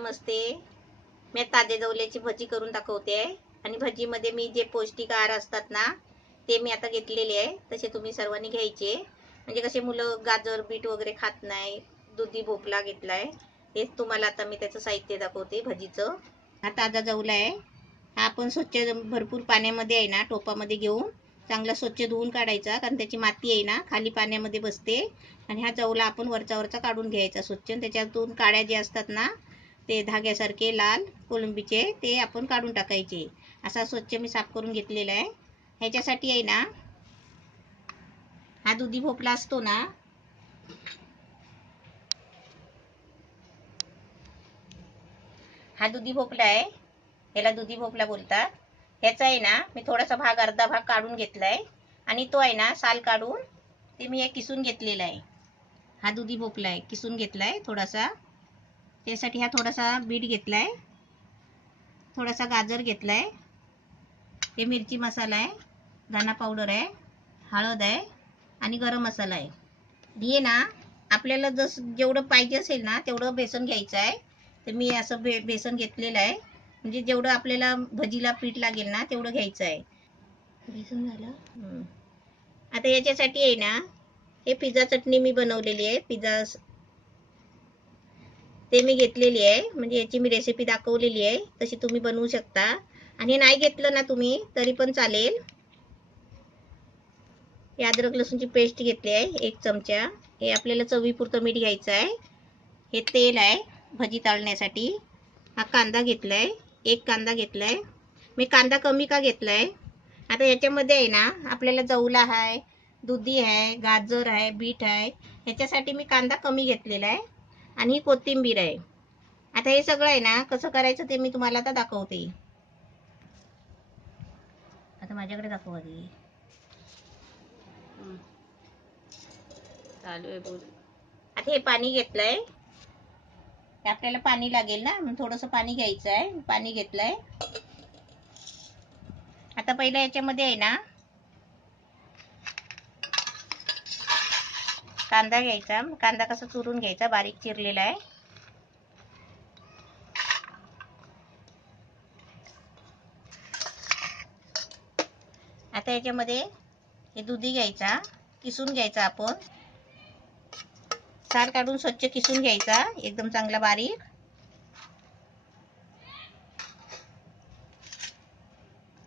नमस्ते. मी ताजे जवल्याची भजी करून दाखवते आहे आणि भजीमध्ये मी जे पौष्टिक आहार असतात ना ते मी आता घेतलेले आहे. तसे तुम्ही सर्वांनी घ्यायचे. म्हणजे कसे मुलं गाजर बीट वगैरे खात नाही. दुधी भोपळा घेतलाय. हेच तुम्हाला आता मी त्याचं साहित्य दाखवते भजीचं. हा ताजा जवला आहे. हा आपण स्वच्छ भरपूर पाण्यामध्ये आहे ना टोपामध्ये घेऊन चांगला स्वच्छ धुवून काढायचा, कारण त्याची माती आहे ना खाली पाण्यामध्ये बसते. आणि हा जवला आपण वरचा काढून घ्यायचा स्वच्छ. त्याच्यातून काड्या जे असतात ना ते धाग्यासारखे लाल कोळंबीचे ते आपण काढून टाकायचे. असा स्वच्छ मी साफ करून घेतलेला आहे. ह्याच्यासाठी आहे ना हा दुधी भोपळा असतो ना, हा दुधी भोपळा आहे. याला दुधी भोपळा बोलतात. ह्याचा आहे ना मी थोडासा भाग अर्धा भाग काढून घेतलाय आणि तो आहे ना साल काढून ते मी किसून घेतलेला आहे. हा दुधी भोपळा आहे, किसून घेतलाय थोडासा. त्यासाठी हा थोडासा बीट घेतलाय, थोडासा गाजर घेतलाय, हे मिरची मसाला आहे, धना पावडर आहे, हळद आहे आणि गरम मसाला आहे. हे ना आपल्याला जेवढं पाहिजे असेल ना तेवढं बेसन घ्यायचं आहे. तर मी असं बेसन घेतलेलं आहे. म्हणजे जेवढं आपल्याला भजीला पीठ लागेल ना तेवढं घ्यायचं आहे. बेसन झालं. आता याच्यासाठी आहे ना हे पिझ्झा चटणी मी बनवलेली आहे. पिझ्झा ते मी घेतलेली आहे. म्हणजे याची मी रेसिपी दाखवलेली आहे, तशी तुम्ही बनवू शकता. आणि नाही घेतलं ना तुम्ही तरी पण चालेल. हे अद्रक लसूणची पेस्ट घेतली आहे 1 चमचा. हे आपल्याला चवीपुरतं मीठ घ्यायचं आहे. हे तेल आहे भजी तळण्यासाठी. हा कांदा घेतलाय, 1 कांदा घेतलाय. मी कांदा कमी का घेतलाय, आता याच्यामध्ये आहे ना आपल्याला जवला आहे, दुधी आहे, गाजर आहे, बीट आहे. ह्याच्यासाठी मी कांदा कमी घेतलेला आहे. आणि ही कोथिंबीर आहे. आता हे सगळं आहे ना कसं करायचं ते मी तुम्हाला आता दाखवते. आता माझ्याकडे दाखवा आधी. चालू आहे बोल. आता हे पाणी घेतलंय. आपल्याला पाणी लागेल ना, म्हणून थोडंसं पाणी घ्यायचं आहे. पाणी घेतलंय. आता पहिला याच्यामध्ये आहे ना कांदा घ्यायचा. कांदा कसा चुरून घ्यायचा, बारीक चिरलेला आहे. आता याच्यामध्ये हे दुधी घ्यायचा, किसून घ्यायचा. आपण साल काढून स्वच्छ किसून घ्यायचा एकदम चांगला बारीक.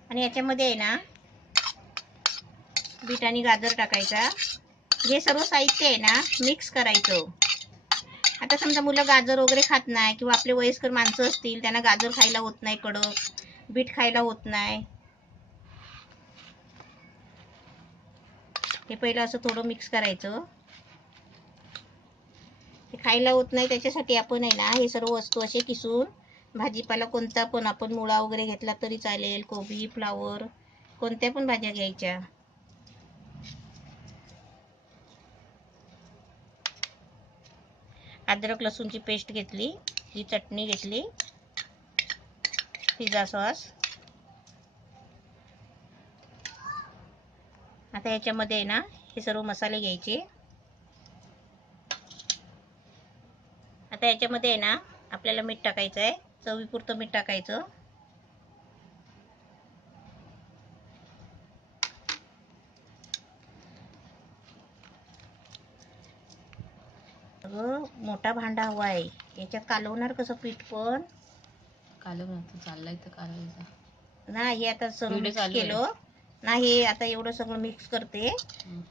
आणि याच्यामध्ये आहे ना बीट आणि गाजर टाकायचा. हे सर्व साहित्य आहे ना मिक्स करायचं. आता समजा मुलं गाजर वगैरे खात नाही किंवा आपले वयस्कर माणसं असतील त्यांना गाजर खायला होत नाही, कडक बीट खायला होत नाही. हे पहिलं असं थोडं मिक्स करायचं. हे खायला होत नाही त्याच्यासाठी आपण आहे ना हे सर्व वस्तू असे किसून, भाजीपाला कोणता पण आपण मुळा वगैरे घेतला तरी चालेल, कोबी फ्लावर कोणत्या पण भाज्या घ्यायच्या. अद्रक लसूणची पेस्ट घेतली, ही चटणी घेतली, पिझ्झा सॉस. आता याच्यामध्ये आहे ना हे सर्व मसाले घ्यायचे. आता याच्यामध्ये आहे ना आपल्याला मीठ टाकायचं आहे, चवीपुरतं मीठ टाकायचं. मोठा भांडा हवा आहे. याच्यात कालवणार कसं पीठ, पण कालवणार चाललाय तर कालवायचा नाही. आता सर्व मिक्स केलं नाही. आता एवढं सगळं मिक्स करते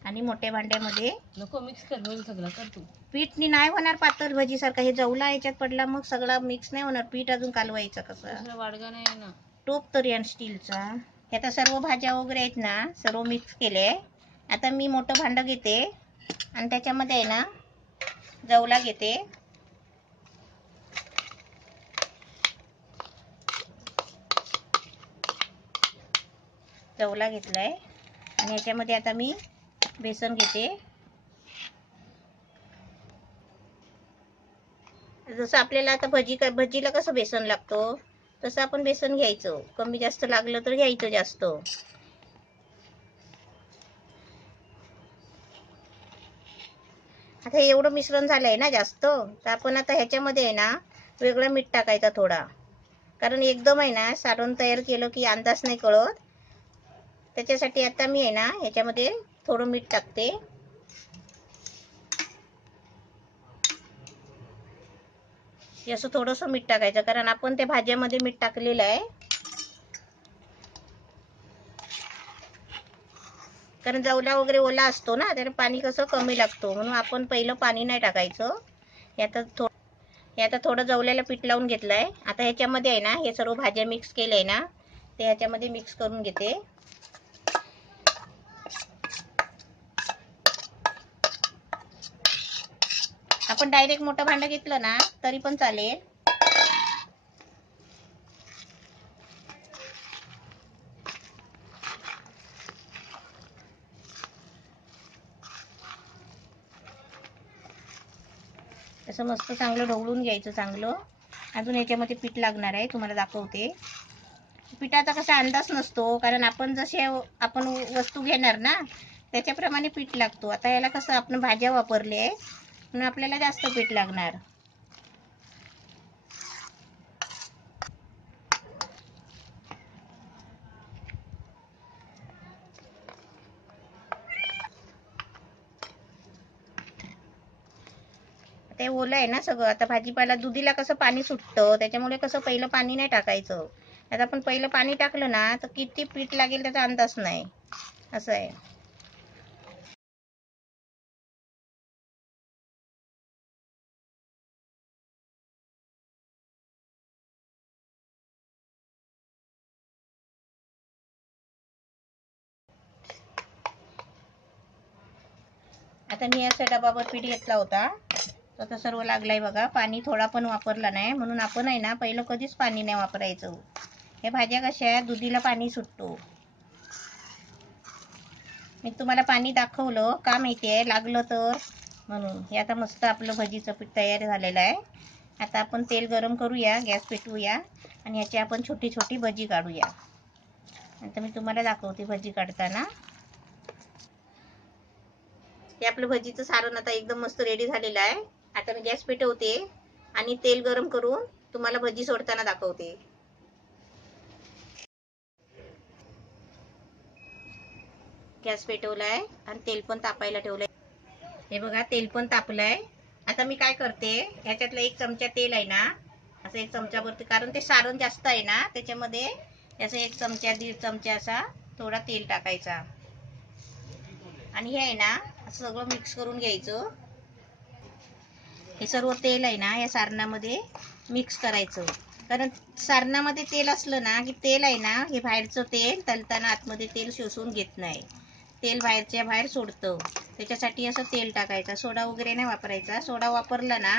आणि मोठ्या भांड्यामध्ये. नको मिक्स कर, होईल सगळं कर तू. पीठनी नाही होणार पातळ भजी सारखा. हे जवला याच्यात पडला मग सगळा मिक्स नाही होणार. पीठ अजून कालवायचं कसं, वाडगा नाही ना टोप तरी आणि स्टीलचा. आता सर्व भाज्या वगैरे आहेत ना सर्व मिक्स केले. आता मी मोठं भांड घेते आणि त्याच्यामध्ये आहे ना जवला घेते. जवला घेतलाय आणि याच्यामध्ये आता मी बेसन घेते. जसं आपल्याला आता भजीला कसं बेसन लागतो तसं आपण बेसन घ्यायचं. कमी जास्त लागलं तर घ्यायचं जास्त. आता एवढं मिश्रण झालंय ना जास्त, तर आपण आता ह्याच्यामध्ये आहे ना वेगळं मीठ टाकायचा थोडा, कारण एकदम आहे ना सारण तयार केलं की अंदाज नाही कळत. त्याच्यासाठी आता मी आहे ना याच्यामध्ये थोडं मीठ टाकते. असं थोडंसं मीठ टाकायचं, कारण आपण त्या भाज्यामध्ये मीठ टाकलेलं आहे. कारण जवला वगैरे ओला असतो ना, त्याला पाणी कसं कमी लागतो, म्हणून आपण पहिलं पाणी नाही टाकायचं. आता थोडं जवल्याला पीठ लावून घेतलंय. आता ह्याच्यामध्ये आहे ना हे सर्व भाज्या मिक्स केलंय ना, ते ह्याच्यामध्ये मिक्स करून घेते. आपण डायरेक्ट मोठं भांडं घेतलं ना तरी पण चालेल. असं मस्त चांगलं ढवळून घ्यायचं चांगलं. अजून याच्यामध्ये पीठ लागणार आहे, तुम्हाला दाखवते. पिठाचा कसा अंदाज नसतो, कारण आपण जसे आपण वस्तू घेणार ना त्याच्याप्रमाणे पीठ लागतो. आता याला कसं आपण भाज्या वापरले म्हणून आपल्याला जास्त पीठ लागणार. ते ओलं आहे ना सगळं. आता भाजीपाला दुधीला कसं पाणी सुटतं, त्याच्यामुळे कसं पहिलं पाणी नाही टाकायचं. आता आपण पहिलं पाणी टाकलं ना तर किती पीठ लागेल त्याचा अंदाज नाही, असं आहे. आता मी असा डबाभर पीठ घेतला होता, तर सर्व लागलाय बघा. पाणी थोडा पण वापरला नाही, म्हणून आपण आहे ना पहिलं कधीच पाणी नाही वापरायचं. हे भाज्या कशा दुधीला पाणी सुटतो. मी तुम्हाला पाणी दाखवलं का माहितीये, लागलं तर म्हणून. हे आता मस्त आपलं भजीचं पीठ तयार झालेलं आहे. आता आपण तेल गरम करूया, गॅस पेटवूया आणि याची आपण छोटी छोटी भजी काढूया. आता मी तुम्हाला दाखवते भजी काढताना. हे आपलं भजीचं सारण आता एकदम मस्त रेडी झालेलं आहे. आता मी गॅस पेटवते आणि तेल गरम करून तुम्हाला भजी सोडताना दाखवते. गॅस पेटवलाय आणि तेल पण तापायला ठेवलंय. हे बघा तेल पण तापलंय. आता मी काय करते, ह्याच्यातला 1 चमचा तेल आहे ना, असं 1 चमचावरती, कारण ते सारण जास्त आहे ना त्याच्यामध्ये असं 1 चमचा 1.5 चमचा असा थोडा तेल टाकायचा. आणि हे आहे ना असं सगळं मिक्स करून घ्यायचं. हे सर्व तेल आहे ना या सारणामध्ये मिक्स करायचं, कारण सारणामध्ये तेल असलं ना की तेल आहे ना हे बाहेरचं तेल तलताना आतमध्ये तेल शोषून घेत नाही, तेल बाहेरच्या बाहेर सोडतं. त्याच्यासाठी असं तेल टाकायचं. सोडा वगैरे नाही वापरायचा. सोडा वापरला ना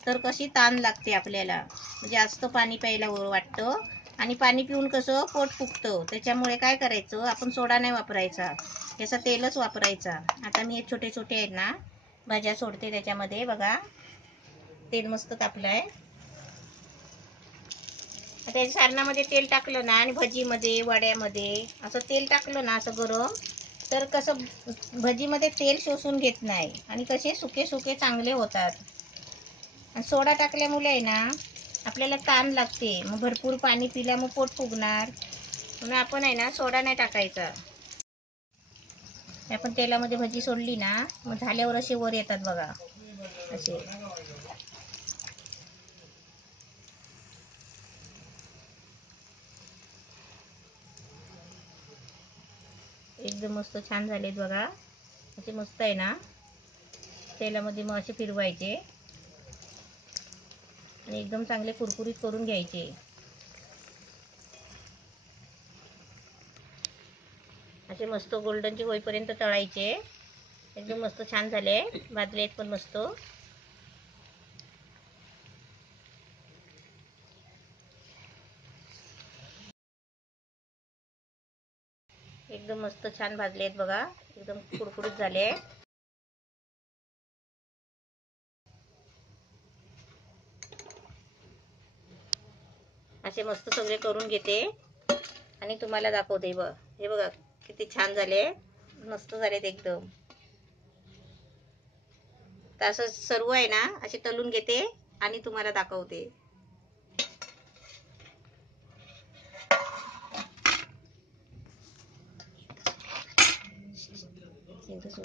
तर कशी ताण लागते आपल्याला, जास्त पाणी प्यायला वाटतं आणि पाणी पिऊन कसं पोट फुगतं. त्याच्यामुळे काय करायचं, आपण सोडा नाही वापरायचा, याचा तेलच वापरायचा. आता मी हे छोटे छोटे आहेत ना भाज्या सोडते त्याच्यामध्ये. बघा तेल मस्त तापलंय. आता या सारणामध्ये तेल टाकलं ना आणि भजीमध्ये वड्यामध्ये असं तेल टाकलं ना असं गरम, तर कसं भजीमध्ये तेल शोषून घेत नाही आणि कसे सुके सुके चांगले होतात. आणि सोडा टाकल्यामुळे आहे ना आपल्याला ताण लागते, मग भरपूर पाणी पिल्या मग पोट फुगणार, म्हणून आपण आहे ना सोडा नाही टाकायचा. आपण तेलामध्ये भजी सोडली ना मग झाल्यावर असे वर येतात बघा, असे. एकदम मस्त छान झालेत बघा. असे मस्त आहे ना तेलामध्ये मग असे फिरवायचे आणि एकदम चांगले कुरकुरीत करून घ्यायचे. असे मस्त गोल्डनचे होईपर्यंत तळायचे. एकदम मस्त छान झाले, भाजलेत पण मस्त. एकदम मस्त छान भाजलेत बघा, एकदम कुरकुरीत झाले. असे मस्त सगळे करून घेते आणि तुम्हाला दाखवते. बघ हे बघा किती छान झाले, मस्त झालेत एकदम. तर असं सर्व आहे ना असे तळून घेते आणि तुम्हाला दाखवते. एकदा सो-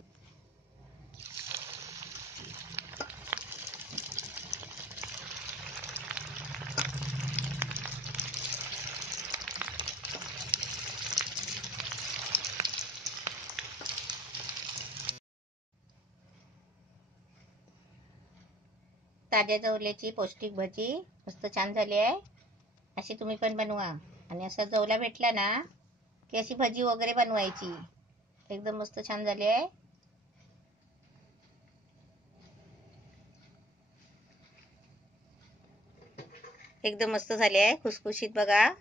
ताज्या जवल्याची पौष्टिक भजी मस्त छान झाली आहे. अशी तुम्ही पण बनवा. आणि असा जवला भेटला ना की अशी भजी वगैरे बनवायची. एकदम मस्त छान झाली आहे. एकदम मस्त झाली आहे, खुसखुशीत बघा.